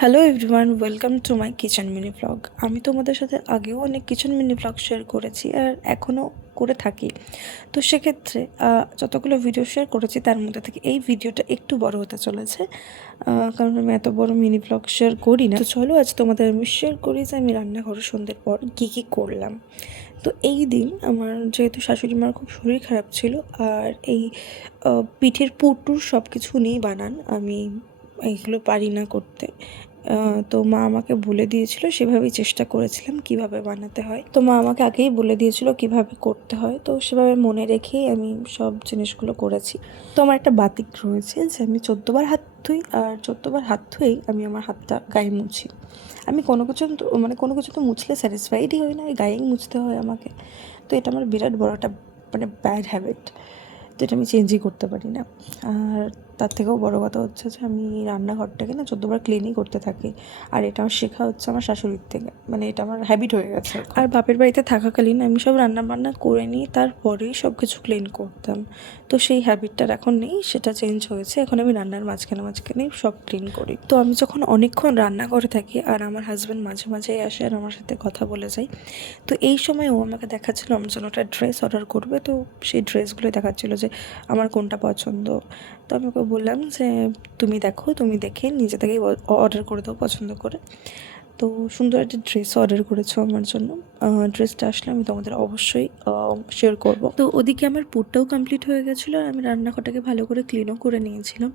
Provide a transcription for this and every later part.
Hello everyone, welcome to my kitchen mini blog. আমি তোমাদের সাথে আগেও অনেক কিচেন মিনি ব্লগ শেয়ার করেছি আর এখনও করে থাকি। তো সেক্ষেত্রে যতগুলো ভিডিও শেয়ার করেছি তার মধ্যে থেকে এই ভিডিওটা একটু বড় হতে চলেছে, কারণ আমি এত বড় মিনি ব্লগ শেয়ার করি না। তো চলো আজ তোমাদের আমি শেয়ার করি যে আমি রান্নাঘরে সন্ধ্যের পর কী কী করলাম। তো এই দিন আমার যেহেতু শাশুড়ি মার খুব শরীর খারাপ ছিল, আর এই পিঠের পুরটুর সব কিছু নিয়েই বানান, আমি এইগুলো পারি না করতে। তো মা আমাকে বলে দিয়েছিল, সেভাবেই চেষ্টা করেছিলাম কিভাবে বানাতে হয়। তো মা আমাকে আগেই বলে দিয়েছিল কিভাবে করতে হয়, তো সেভাবে মনে রেখেই আমি সব জিনিসগুলো করেছি। তো আমার একটা বাতিক রয়েছে যে আমি 14বার হাত ধুই, আর 14বার হাত ধুয়েই আমি আমার হাতটা গায়ে মুছি। আমি কোনো কিছু তো মুছলে স্যাটিসফাইডই হই না, ওই গায়েই মুছতে হয় আমাকে। তো এটা আমার বিরাট বড় একটা ব্যাড হ্যাবিট, তো এটা আমি চেঞ্জই করতে পারি না। আর তার থেকেও বড় কথা হচ্ছে যে আমি রান্নাঘরটাকে না 14বার ক্লিনই করতে থাকি, আর এটা আমার শেখা হচ্ছে আমার শাশুড়ির থেকে। এটা আমার হ্যাবিট হয়ে গেছে। আর বাপের বাড়িতে থাকাকালীন আমি সব রান্নাবান্না করে নিই, তারপরেই সব কিছু ক্লিন করতাম। তো সেই হ্যাবিটটার এখন নেই, সেটা চেঞ্জ হয়েছে। এখন আমি রান্নার মাঝখানেই সব ক্লিন করি। তো আমি যখন অনেকক্ষণ রান্না করে থাকি আর আমার হাজব্যান্ড মাঝে মাঝেই আসে আর আমার সাথে কথা বলে যায়, তো এই সময় ও আমাকে দেখাচ্ছিল আমার জন্য একটা ড্রেস অর্ডার করবে। তো সেই ড্রেসগুলোই দেখাচ্ছিলো যে আমার কোনটা পছন্দ। তো আমি ওকে বললাম যে তুমি দেখো, তুমি দেখে নিজে থেকেই অর্ডার করে দাও পছন্দ করে। তো সুন্দর একটা ড্রেস অর্ডার করেছো আমার জন্য। ড্রেসটা আসলে আমি তোমাদের অবশ্যই শেয়ার করব। তো ওদিকে আমার পুরটাও কমপ্লিট হয়ে গেছিলো, আর আমি রান্নাঘরটাকে ভালো করে ক্লিনও করে নিয়েছিলাম।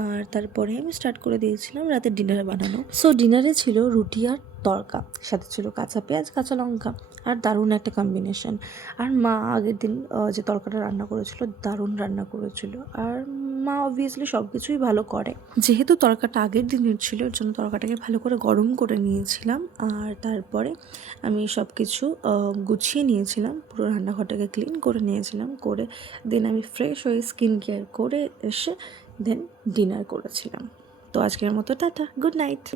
আর তারপরে আমি স্টার্ট করে দিয়েছিলাম রাতের ডিনার বানানো। সো ডিনারে ছিল রুটি আর তড়কা, সাথে ছিল কাঁচা পেঁয়াজ, কাঁচা লঙ্কা, আর দারুণ একটা কম্বিনেশন। আর মা আগের দিন যে তরকাটা রান্না করেছিল, দারুণ রান্না করেছিল। আর মা অবভিয়াসলি সব কিছুই ভালো করে। যেহেতু তরকাটা আগের দিনের ছিল, ওর জন্য তরকাটাকে ভালো করে গরম করে নিয়েছিলাম। আর তারপরে আমি সব কিছু গুছিয়ে নিয়েছিলাম, পুরো রান্নাঘরটাকে ক্লিন করে নিয়েছিলাম। করে দেন আমি ফ্রেশ হয়ে স্কিন কেয়ার করে এসে দেন ডিনার করেছিলাম। তো আজকের মতো টাটা, গুড নাইট।